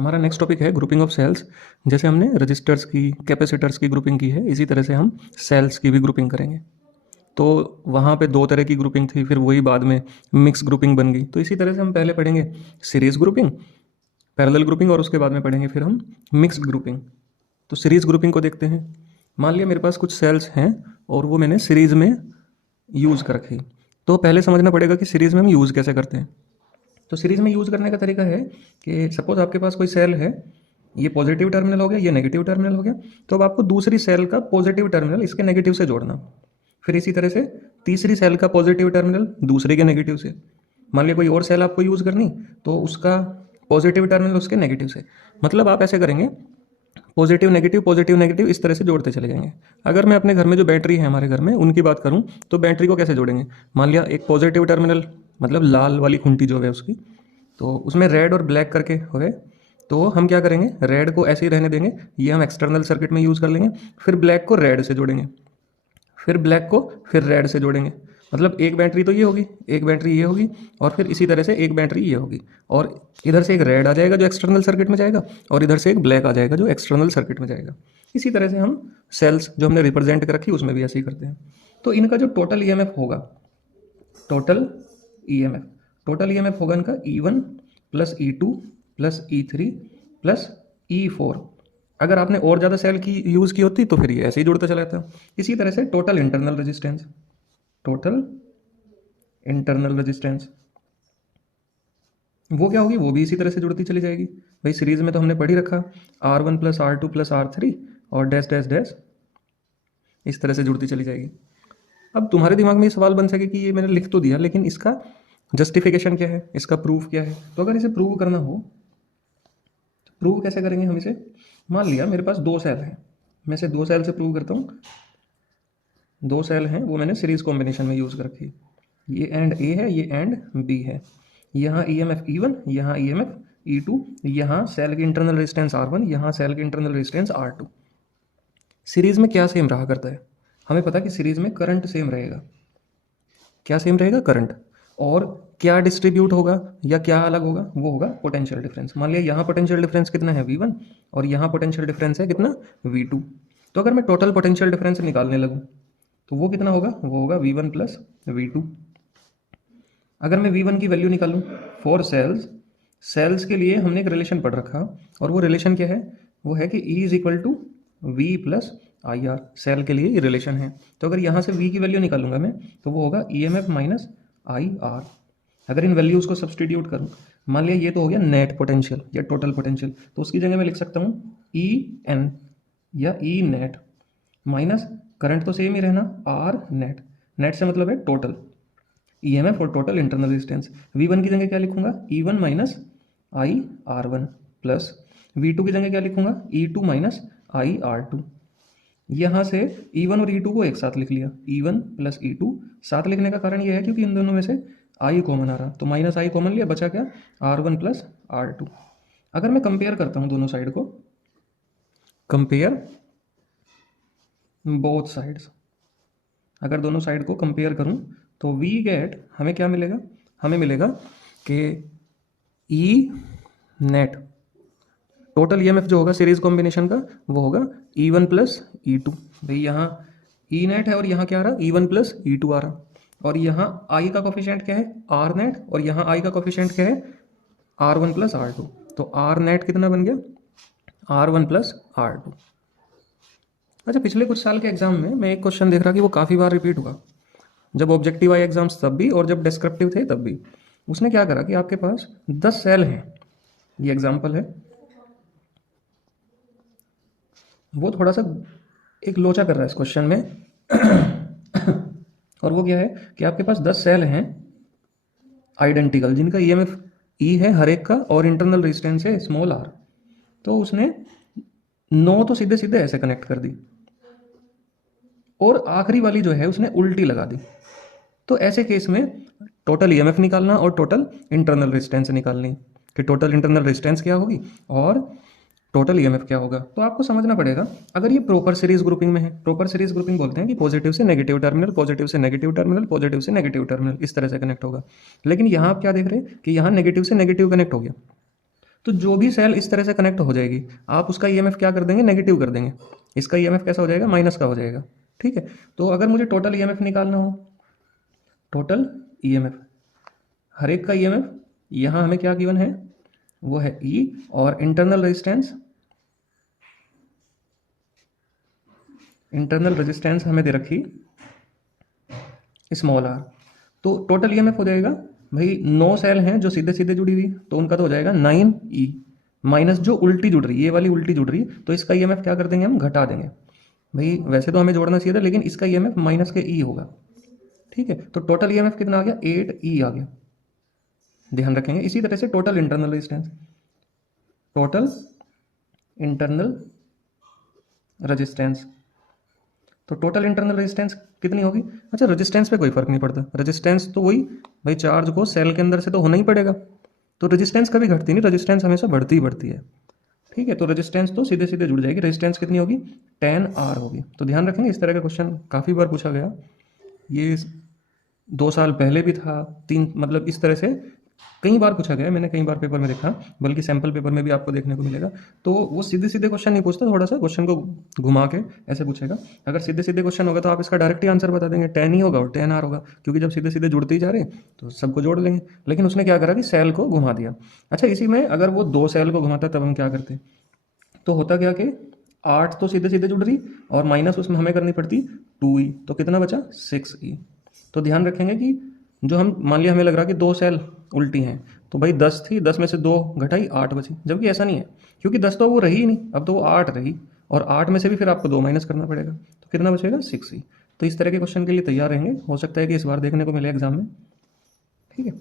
हमारा next topic है grouping of sales. जैसे हमने रजिस्टर्स की, कैपेसिटर्स की ग्रुपिंग की है, इसी तरह से हम सेल्स की भी ग्रुपिंग करेंगे। तो वहाँ पे दो तरह की ग्रुपिंग थी, फिर वही बाद में मिक्स ग्रुपिंग बन गई। तो इसी तरह से हम पहले पढ़ेंगे सीरीज ग्रुपिंग, पैरेलल ग्रुपिंग, और उसके बाद में पढ़ेंगे फिर हम मिक्स ग्रुपिंग। तो सीरीज ग्रुपिंग को देखते हैं। मान लिया मेरे पास कुछ सेल्स हैं और वो मैंने सीरीज में यूज़ कर रखी। तो पहले समझना पड़ेगा कि सीरीज में हम यूज़ कैसे करते हैं। तो सीरीज में यूज़ करने का तरीका है कि सपोज आपके पास कोई सेल है, ये पॉजिटिव टर्मिनल हो गया, ये नेगेटिव टर्मिनल हो गया, तो अब आपको दूसरी सेल का पॉजिटिव टर्मिनल इसके नेगेटिव से जोड़ना। फिर इसी तरह से तीसरी सेल का पॉजिटिव टर्मिनल दूसरे के नेगेटिव से। मान लिया कोई और सेल आपको यूज़ करनी, तो उसका पॉजिटिव टर्मिनल उसके नेगेटिव से। मतलब आप ऐसे करेंगे, पॉजिटिव नेगेटिव इस तरह से जोड़ते चले जाएंगे। अगर मैं अपने घर में जो बैटरी है हमारे घर में उनकी बात करूं, तो बैटरी को कैसे जोड़ेंगे। मान लिया एक पॉजिटिव टर्मिनल, मतलब लाल वाली खूंटी जो है उसकी, तो उसमें रेड और ब्लैक करके हो गए। तो हम क्या करेंगे, रेड को ऐसे ही रहने देंगे, ये हम एक्सटर्नल सर्किट में यूज़ कर लेंगे। फिर ब्लैक को रेड से जोड़ेंगे, फिर ब्लैक को फिर रेड से जोड़ेंगे। मतलब एक बैटरी तो ये होगी, एक बैटरी ये होगी, और फिर इसी तरह से एक बैटरी ये होगी, और इधर से एक रेड आ जाएगा जो एक्सटर्नल सर्किट में जाएगा, और इधर से एक ब्लैक आ जाएगा जो एक्सटर्नल सर्किट में जाएगा। इसी तरह से हम सेल्स जो हमने रिप्रेजेंट कर रखी उसमें भी ऐसे ही करते हैं। तो इनका जो टोटल ईएमएफ होगा, टोटल ईएमएफ टोटल ईएमएफ होगा इनका E1 plus E2 plus E3 plus E4। अगर आपने और ज़्यादा सेल की यूज़ की होती तो फिर ये ऐसे ही जुड़ता चला जाता। इसी तरह से total internal resistance, total internal resistance वो क्या होगी, वो भी इसी तरह से जुड़ती चली जाएगी। भाई सीरीज में तो हमने पढ़ ही रखा, R1 plus R2 plus R3 और डैश डैश डैश, इस तरह से जुड़ती चली जाएगी। अब तुम्हारे दिमाग में ये सवाल बन सके कि ये मैंने लिख तो दिया, लेकिन इसका जस्टिफिकेशन क्या है, इसका प्रूफ क्या है। तो अगर इसे प्रूव करना हो तो प्रूव कैसे करेंगे हम इसे। मान लिया मेरे पास दो सेल हैं, मैं इसे दो सेल से प्रूव करता हूँ। दो सेल हैं, वो मैंने सीरीज कॉम्बिनेशन में यूज़ कर रखी। ये एंड ए है, ये एंड बी है। यहाँ EMF E1, यहाँ EMF E2, यहाँ सेल की इंटरनल रेजिस्टेंस R1, यहाँ सेल की इंटरनल रेजिस्टेंस R2। सीरीज में क्या सेम रहा करता है, हमें पता कि सीरीज में करंट सेम रहेगा। क्या सेम रहेगा, करंट। और क्या डिस्ट्रीब्यूट होगा या क्या अलग होगा, वो होगा पोटेंशियल डिफरेंस। मान लिया यहाँ पोटेंशियल डिफरेंस कितना है, V1, और यहाँ पोटेंशियल डिफरेंस है कितना, V2। तो अगर मैं टोटल पोटेंशियल डिफरेंस निकालने लगूँ तो वो कितना होगा, वो होगा V1 प्लस V2। अगर मैं V1 की वैल्यू निकालूँ फॉर सेल्स, सेल्स के लिए हमने एक रिलेशन पढ़ रखा, और वो रिलेशन क्या है, वो है कि E is equal to V plus IR। Cell के लिए ये रिलेशन है। तो अगर यहाँ से V की वैल्यू निकालूंगा मैं, तो वो होगा EMF माइनस IR। अगर इन वैल्यूज़ को सब्सटीट्यूट करूँ, मान लिया ये तो हो गया नेट पोटेंशियल या टोटल पोटेंशियल, तो उसकी जगह मैं लिख सकता हूँ EN या E नेट माइनस करंट तो सेम ही रहना R नेट। नेट से मतलब है टोटल EMF और टोटल इंटरनल रेजिस्टेंस। V1 की जगह क्या लिखूंगा, E1 minus IR1 plus V2 की जगह क्या लिखूंगा, E2 माइनस IR2। यहाँ से E1 और E2 को एक साथ लिख लिया, E1 प्लस E2। साथ लिखने का कारण यह है क्योंकि इन दोनों में से I कॉमन आ रहा, तो माइनस I कॉमन लिया, बचा क्या, R1 प्लस R2। अगर मैं कंपेयर करता हूँ दोनों साइड को, कंपेयर बोथ साइड्स, अगर दोनों साइड को कंपेयर करूं तो वी गेट, हमें क्या मिलेगा, हमें मिलेगा कि ई नेट टोटल ईएमएफ जो होगा सीरीज कॉम्बिनेशन का, वो होगा E1 प्लस E2। भाई यहाँ ई नेट है और यहाँ क्या आ रहा, E1 प्लस E2 आ रहा, और यहाँ आई का कोफिशिएंट क्या है, R नेट, और यहाँ आई का कोफिशिएंट क्या है, R1 प्लस R2। तो R नेट कितना बन गया, R1 प्लस R2। अच्छा, पिछले कुछ साल के एग्जाम में मैं एक क्वेश्चन देख रहा कि वो काफ़ी बार रिपीट हुआ, जब ऑब्जेक्टिव आए एग्जाम्स तब भी और जब डिस्क्रिप्टिव थे तब भी। उसने क्या करा कि आपके पास 10 सेल हैं, ये एग्जाम्पल है, वो थोड़ा सा एक लोचा कर रहा है इस क्वेश्चन में और वो क्या है कि आपके पास 10 सेल हैं आइडेंटिकल, जिनका EMF E है हर एक का, और इंटरनल रेजिस्टेंस है स्मॉल r। तो उसने 9 तो सीधे सीधे ऐसे कनेक्ट कर दी, और आखिरी वाली जो है उसने उल्टी लगा दी। तो ऐसे केस में टोटल EMF निकालना और टोटल इंटरनल रेजिस्टेंस निकालनी, कि टोटल इंटरनल रेजिस्टेंस क्या होगी और टोटल EMF क्या होगा। तो आपको समझना पड़ेगा, अगर ये प्रॉपर सीरीज ग्रुपिंग में है, प्रॉपर सीरीज ग्रुपिंग बोलते हैं कि पॉजिटिव से नेगेटिव टर्मिनल, पॉजिटिव से नेगेटिव टर्मिनल, पॉजिटिव से नेगेटिव टर्मिनल, इस तरह से कनेक्ट होगा। लेकिन यहाँ आप क्या देख रहे हैं कि यहाँ नेगेटिव से नेगेटिव कनेक्ट हो गया, तो जो भी सेल इस तरह से कनेक्ट हो जाएगी आप उसका ईएमएफ क्या कर देंगे, नेगेटिव कर देंगे। इसका ईएमएफ कैसा हो जाएगा, माइनस का हो जाएगा। ठीक है, तो अगर मुझे टोटल ईएमएफ निकालना हो, टोटल ईएमएफ, हर एक का ईएमएफ यहाँ हमें क्या गिवन है, वो है ई, और इंटरनल रेजिस्टेंस हमें दे रखी स्मॉल आर। तो टोटल ईएमएफ हो जाएगा भाई, 9 सेल हैं जो सीधे सीधे जुड़ी हुई, तो उनका तो हो जाएगा 9E माइनस जो उल्टी जुड़ रही, ये वाली उल्टी जुड़ रही, तो इसका ईएमएफ क्या कर देंगे, हम घटा देंगे। भाई वैसे तो हमें जोड़ना चाहिए था, लेकिन इसका ईएमएफ माइनस के ई होगा। ठीक है, तो टोटल ईएमएफ कितना आ गया, 8E आ गया। ध्यान रखेंगे। इसी तरह से टोटल इंटरनल रेजिस्टेंस, तो टोटल इंटरनल रेजिस्टेंस कितनी होगी। अच्छा, रेजिस्टेंस पे कोई फर्क नहीं पड़ता, रेजिस्टेंस तो वही भाई, चार्ज को सेल के अंदर से तो होना ही पड़ेगा, तो रेजिस्टेंस कभी घटती नहीं, रेजिस्टेंस हमेशा बढ़ती ही बढ़ती है। ठीक है, तो रेजिस्टेंस तो सीधे सीधे जुड़ जाएगी। रेजिस्टेंस कितनी होगी, 10R होगी। तो ध्यान रखेंगे, इस तरह का क्वेश्चन काफ़ी बार पूछा गया, ये 2 साल पहले भी था, 3, मतलब इस तरह से कई बार पूछा गया है, मैंने कई बार पेपर में देखा, बल्कि सैम्पल पेपर में भी आपको देखने को मिलेगा। तो वो सीधे सीधे क्वेश्चन नहीं पूछता, थोड़ा सा क्वेश्चन को घुमा के ऐसे पूछेगा। अगर सीधे सीधे क्वेश्चन होगा तो आप इसका डायरेक्ट ही आंसर बता देंगे, 10 ही होगा और 10R होगा, क्योंकि जब सीधे सीधे जुड़ते ही जा रहे तो सबको जोड़ लेंगे। लेकिन उसने क्या करा कि सेल को घुमा दिया। अच्छा, इसी में अगर वो 2 सेल को घुमाता तब हम क्या करते, तो होता क्या कि 8 तो सीधे सीधे जुड़ रही, और माइनस उसमें हमें करनी पड़ती 2E, तो कितना बचा 6E। तो ध्यान रखेंगे कि जो हम, मान लिया हमें लग रहा कि 2 सेल उल्टी हैं, तो भाई 10 थी, 10 में से 2 घटाई, 8 बची, जबकि ऐसा नहीं है, क्योंकि 10 तो वो रही ही नहीं, अब तो वो 8 रही, और 8 में से भी फिर आपको 2 माइनस करना पड़ेगा, तो कितना बचेगा 6E। तो इस तरह के क्वेश्चन के लिए तैयार रहेंगे, हो सकता है कि इस बार देखने को मिले एग्जाम में। ठीक है।